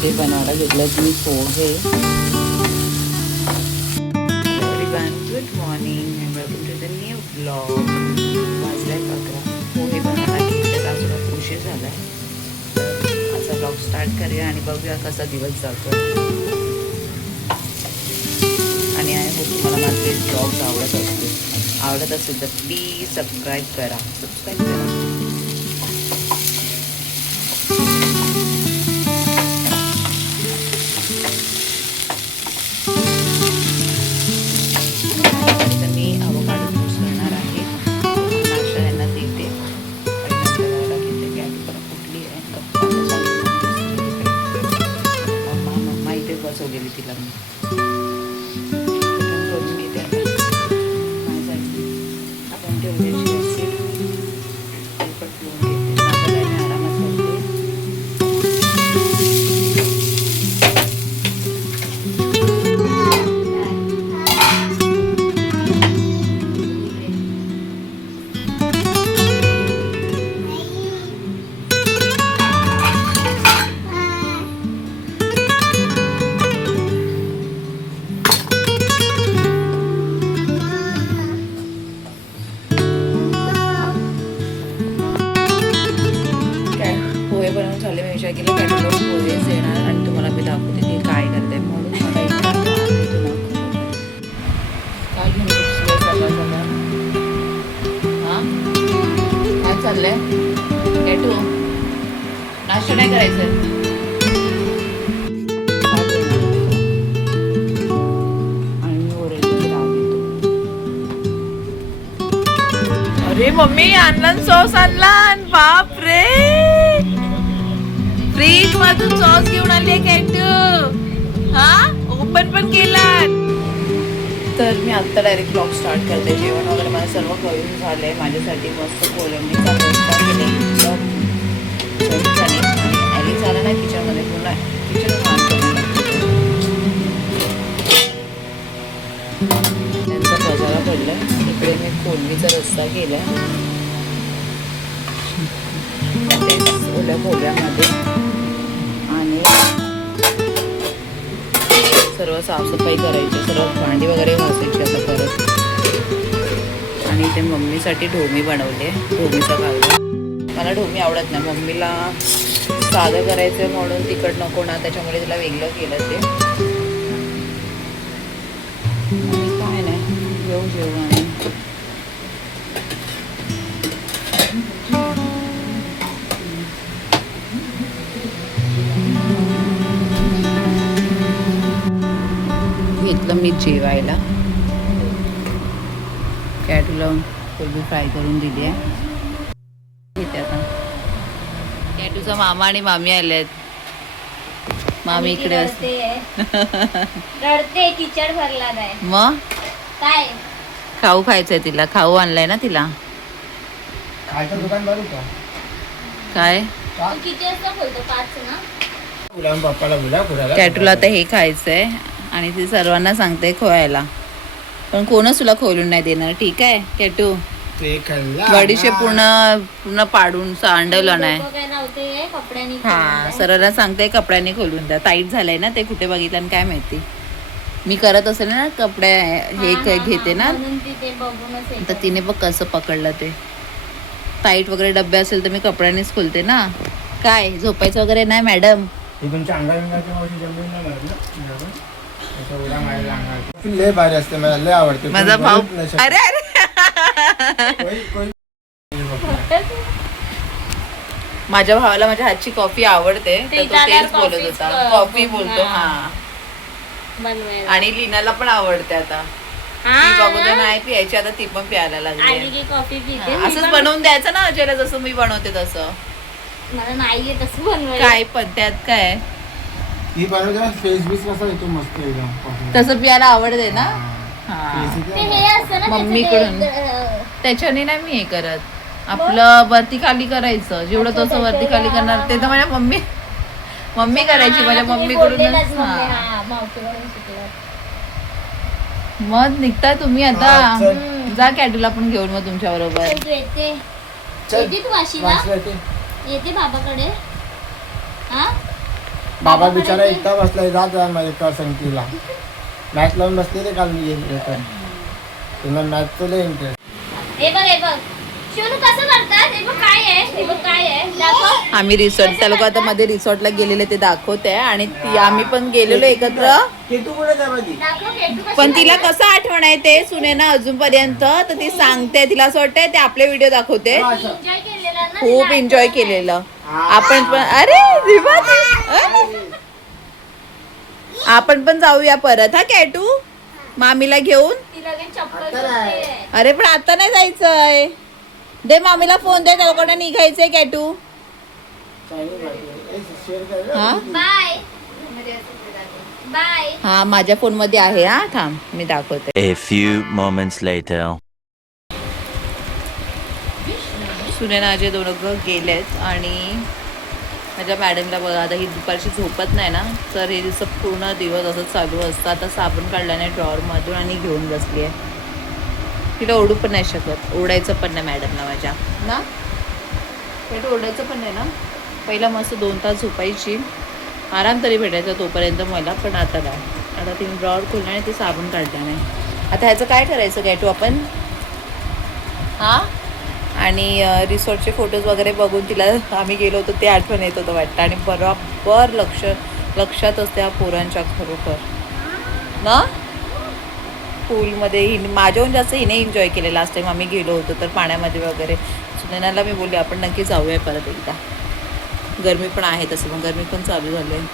इथे बनवायला घेतलं मी pohe. Everyone, good morning and welcome to the new blog. वाजले 11. पोहे बनवायला घेतले, अजून उशीर झाला आहे. आजचा ब्लॉग स्टार्ट करूया आणि बघूया कसा दिवस जातो. आणि आय होप तुम्हाला माझे ब्लॉग्स आवडत असेल तर प्लीज सबस्क्राईब करा. बसवलेली तिला मी आपण ठेवलेली सीट पटवून घेते. आरामात बसते. पोहे बनवून झाले. मी विचार केला कॅटलॉग पोहेच येणार आणि तुम्हाला मी दाखवते ते काय करते. म्हणून मला काय घेऊन सगळं हां काय चाललंय कॅटू? नाश्ता नाही करायचं? आणि मी ओरडते राग येतो. अरे मम्मी आणला सॉस आणला. बाप रे, फ्रीज मधून सॉस घेऊन आली कॅटू. हा ओपन पण केला. तर मी आत्ता डायरेक्ट ब्लॉग स्टार्ट करते. जेवण वगैरे मला सर्व करून झालंय. माझ्यासाठी मस्त कोलंबीचा रस्सा केले. आणि ॲली झालं ना किचनमध्ये पूर्ण किचन काम करून त्यांचा पजारा पडलाय. इकडे मी कोलंबीचा रस्सा केलाय. ओल्या खोबऱ्यामध्ये आणि सर्व साफसफाई करायची. सर्व भांडी वगैरे घासायची आता परत. आणि इथे मम्मीसाठी ढोमी बनवले. ढोमीचा कालवा. मला ढोमी आवडत नाही. मम्मीला साधं करायचं म्हणून तिखट नको ना, त्याच्यामुळे तिला वेगळं केलं ते. काय नाही, घेऊ जेवण. घेतलं मी जेवायला. कॅटूला कोलंबी फ्राय करून दिली आहे. घेते आता. कॅटूचा मामा आणि मामी आले आहेत. मामी इकडे असते. रडते, किचड भरला नाही. मग काय खाऊ खायचंय तिला. खाऊ आणलाय ना तिला. दुकान भरू का? काय तू किती वाजता बोलतो? 5 ना. पप्पाला बोला. कॅटूला आता हे खायचंय आणि ती सर्वांना सांगते खोयाला. पण कोणच तुला खोलून नाही देणार. ठीक आहे कॅटू? बडीशेप पूर्ण पाडून सांडवलं नाही. हा, सरळला सांगते कपड्याने खोलून द्या. टाईट झालंय ना ते. कुठे बघितलं आणि काय माहिती. मी करत असेल ना कपडे हे घेते ना, तर तिने बघ कसं पकडलं ते. टाईट वगैरे डब्बे असेल तर मी कपड्यानेच खोलते ना. काय झोपायचं वगैरे नाही मॅडम? लय भारी असते. मला लय आवडते माझा भाऊ. अरे अरे माझ्या भावाला माझ्या हातची कॉफी आवडते, तर तो तेच बोलत होता. कॉफी बोलतो. हा, आणि लीनाला पण आवडते. आता ती बघू नाही पियायची, आता ती पण प्यायला लागली. असंच बनवून द्यायचं ना अजयला, जसं मी बनवते तसं. मला नाहीये तसं बनवायला. काय पण त्यात काय ही बनवते ना, फेस बीस कसा येतो मस्त एकदम. तसं पियाला आवडते ना. ते हे असतं ना मम्मीकडून. त्याच्याने नाही मी हे करत. आपलं वरती खाली करायचं. जेवढं तसं वरती खाली करणार ते तर माझ्या मम्मी करायची. माझ्या मम्मीकडून. मग निघताय तुम्ही आता. जा कॅटूला पण घेऊन मग तुमच्या बरोबर. येते तू वाशीला? येते बाबाकडे. हा बाबा बिचारा एकटा बसलाय, जात माझ्या कर संगतीला मॅच लावून बसलेले काल मी तुला मॅच लय इंटरेस्ट. हे बघ शिवू कसं करतात. हे बघ काय आहे, हे बघ काय आहे, दाखव. आम्ही रिसॉर्ट त्या लोक आता मध्ये रिसॉर्टला गेलेले ते दाखवत आहे आणि आम्ही पण गेलेलो एकत्र. तू कुठे जा माझी दाखव केटू कसं पण तिला कसं आठवण आहे ते सुने ना अजूनपर्यंत, तर ती सांगते. तिला असं वाटतंय ते आपले व्हिडिओ दाखवते. एन्जॉय केलेला ना. खूप एन्जॉय केलेलं आपण पण. अरे दिवा आपण पण जाऊया परत हा कॅटू, मामीला घेऊन. ती लगेच चप्पल घालते. अरे पण आता नाही जायचंय. दे मामीला फोन दे, त्याला निघायचंय कॅटू. हा बाय बाय. हा माझ्या फोन मध्ये आहे. हा थांब मी दाखवते. A few moments later. सुनेना अजय दोघं गेलेत आणि माझ्या मॅडमला बघा आता ही दुपारची झोपत नाही ना, तर हे दिवस पूर्ण दिवस असं चालू असतं. आता साबण काढल्याने ड्रॉवरमधून आणि घेऊन बसली आहे. तिला ओढू पण नाही शकत, ओढायचं पण नाही मॅडमला माझ्या ना. पेट ओढायचं पण नाही ना. पहिला मस्त 2 तास झोपायची, आराम तरी भेटायचा तोपर्यंत मला. पण आता काय, आता तिने ड्रॉवर खोलला आणि ते साबण काढला नाही. आता ह्याचं काय करायचं कॅटू आपण. हां आणि रिसॉर्टचे फोटोज वगैरे बघून तिला आम्ही गेलो होतो ते आठवण येत होतं वाटतं. आणि बरोबर लक्षात असते ह्या पोरांच्या खरोखर ना. पूलमध्ये माझ्याहून जास्त हिने एन्जॉय केले. लास्ट टाइम आम्ही गेलो होतो तर पाण्यामध्ये वगैरे. सुनैनाला मी बोलली आपण नक्की जाऊया परत एकदा. गरमी पण आहे तसं, मग गरमी पण चालू झाली आहे.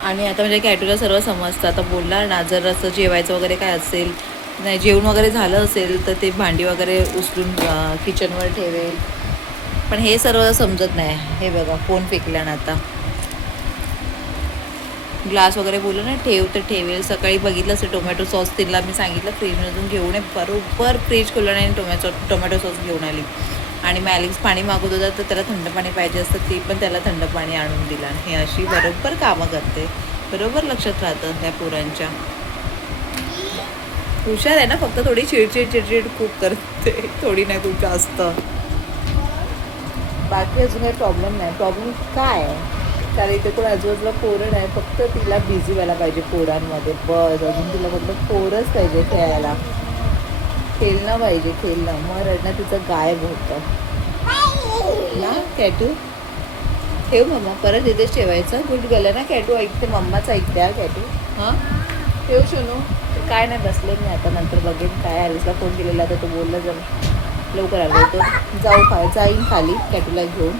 आणि आता म्हणजे कॅटूला सर्व समजतं. आता बोलला ना जर असं जेवायचं वगैरे काय असेल, नाही जेवण वगैरे झालं असेल तर ते भांडी वगैरे उचलून किचनवर ठेवेल. पण हे सर्व समजत नाही. हे बघा फोन फेकल्यानं आता. ग्लास वगैरे बोललो ना ठेव तर ठेवेल. सकाळी बघितलं असेल टोमॅटो सॉस तिला मी सांगितलं फ्रीजमधून घेऊन ये. बरोबर फ्रीज खोललं नाही टोमॅटो सॉस घेऊन आली. आणि मॅलिक्स पाणी मागवत होता तर त्याला थंड पाणी पाहिजे असतं, ते पण त्याला थंड पाणी आणून दिलं. हे अशी बरोबर कामं करते, बरोबर लक्षात राहतं त्या पोरांच्या. हुशार आहे ना, फक्त थोडी चिडचिड खूप करते, थोडी नाही खूप जास्त. बाकी अजून काही प्रॉब्लेम नाही. प्रॉब्लेम काय आहे कारण इथे कोण आजूबाजूला पोरं नाही, फक्त तिला बिझी व्हायला पाहिजे पोरांमध्ये बस. अजून तिला फक्त पोरच पाहिजे खेळायला, खेळणं पाहिजे खेळणं. मग रडणं तिचं गायब होतं ना. कॅटू ठेव मम्मा, परत इथेच ठेवायचं. गुड गर्ल ना कॅटू, ऐकते मम्माच ऐकते हा कॅटू. हां ठेव शोनू. काय नाही बसले मी आता, नंतर बघेन काय. हॅरिसला फोन केलेला तर तो बोलला जर लवकर आलो तर जाईन खाली कॅटूला घेऊन.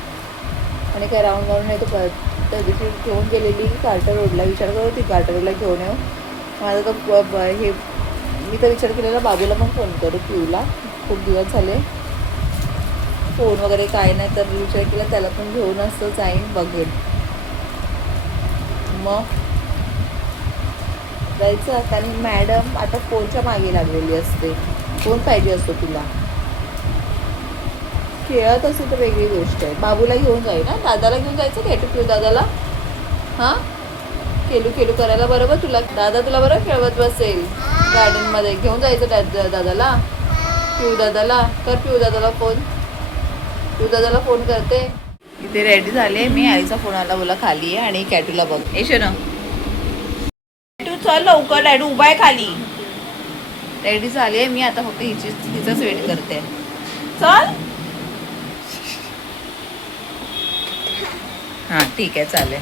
आणि काय राऊंड नाही तो परत त्या दिवशी घेऊन गेलेली कार्टर रोडला. विचार करत होती कार्टर रोडला घेऊन येऊ. माझा तो हे मी तर विचार केलेला बाजूला पण फोन करू पिऊला, खूप दिवस झाले फोन वगैरे काय नाही. तर विचार केला त्याला पण घेऊन असतं जाईन बघेन. मग जायचं. कारण मॅडम आता फोनच्या मागे लागलेली असते, फोन पाहिजे असतो तिला. खेळत असेल तर वेगळी गोष्ट आहे. बाबूला घेऊन जाईल ना, दादाला घेऊन जायचं कॅटू पिऊ दादाला. हां खेळू करायला बरोबर तुला, दादा तुला बरोबर खेळवत बसेल गार्डनमध्ये. घेऊन जायचं दादाला, पिऊ दादाला. कर पिऊ दादाला फोन, पिऊ दादाला फोन करते. इथे रेडी झाले मी. आईचा फोन आला, बोला खाली आहे आणि कॅटूला बघ. येशो ना कॅटू चल लवकर, डॅडू उभा आहे खाली. रेडी झाली आहे मी आता, फक्त हिचंच वेट करते. चल हां ठीक आहे चालेल.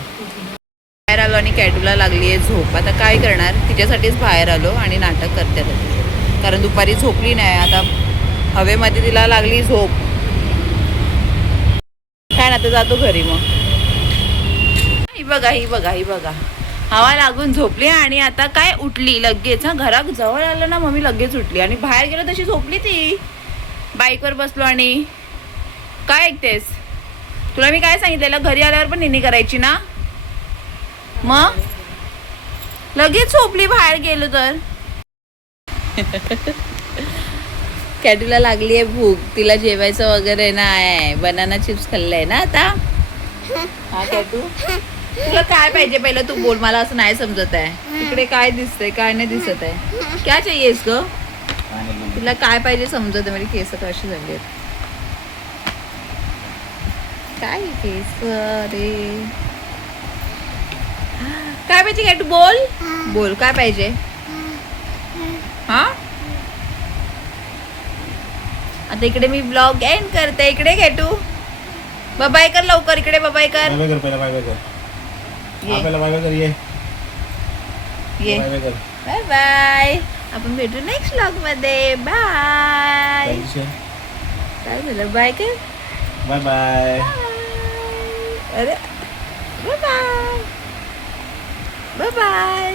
बाहेर आलो आणि कॅटूला लागली आहे झोप. आता काय करणार, तिच्यासाठीच बाहेर आलो आणि नाटक करते आता. कारण दुपारी झोपली नाही, आता हवेमध्ये तिला लागली झोप. काय ना, आता जातो घरी. मग ही बघा हवा लागून झोपली आणि आता काय उठली लगेच. हां घरात जवळ आलं ना मम्मी लगेच उठली आणि बाहेर गेलो तशी झोपली ती. बाईकवर बसलो आणि काय ऐकतेस. तुला मी काय सांगितलेलं, घरी आल्यावर पण निनी करायची ना. मग लगेच झोपली बाहेर गेलो तर. कॅटूला लागली आहे भूक, तिला जेवायचं वगैरे नाही. बनाना चिप्स खाल्लंय ना आता. हा कॅटू तुला काय पाहिजे पहिलं तू बोल, मला असं नाही समजत आहे. तिकडे काय दिसतंय काय नाही दिसत आहे. क्या चाहिएस ग, तुला काय पाहिजे समजत आहे. म्हणजे केस कशी झाली आहेत काय केस रे. काय पाहिजे काय तू बोल बोल काय पाहिजे. हा आता इकडे मी ब्लॉग एंड करते. इकडे घे तू बाय कर लवकर. इकडे बाय कर. बाय कर पहिला बाय कर. ये पहिला बाय कर ये. ये बाय कर. Bye bye. आपण भेटू नेक्स्ट ब्लॉग मध्ये. बाय. काय झालं बाय कर. Bye bye. अरे बाय बाय. Bye bye.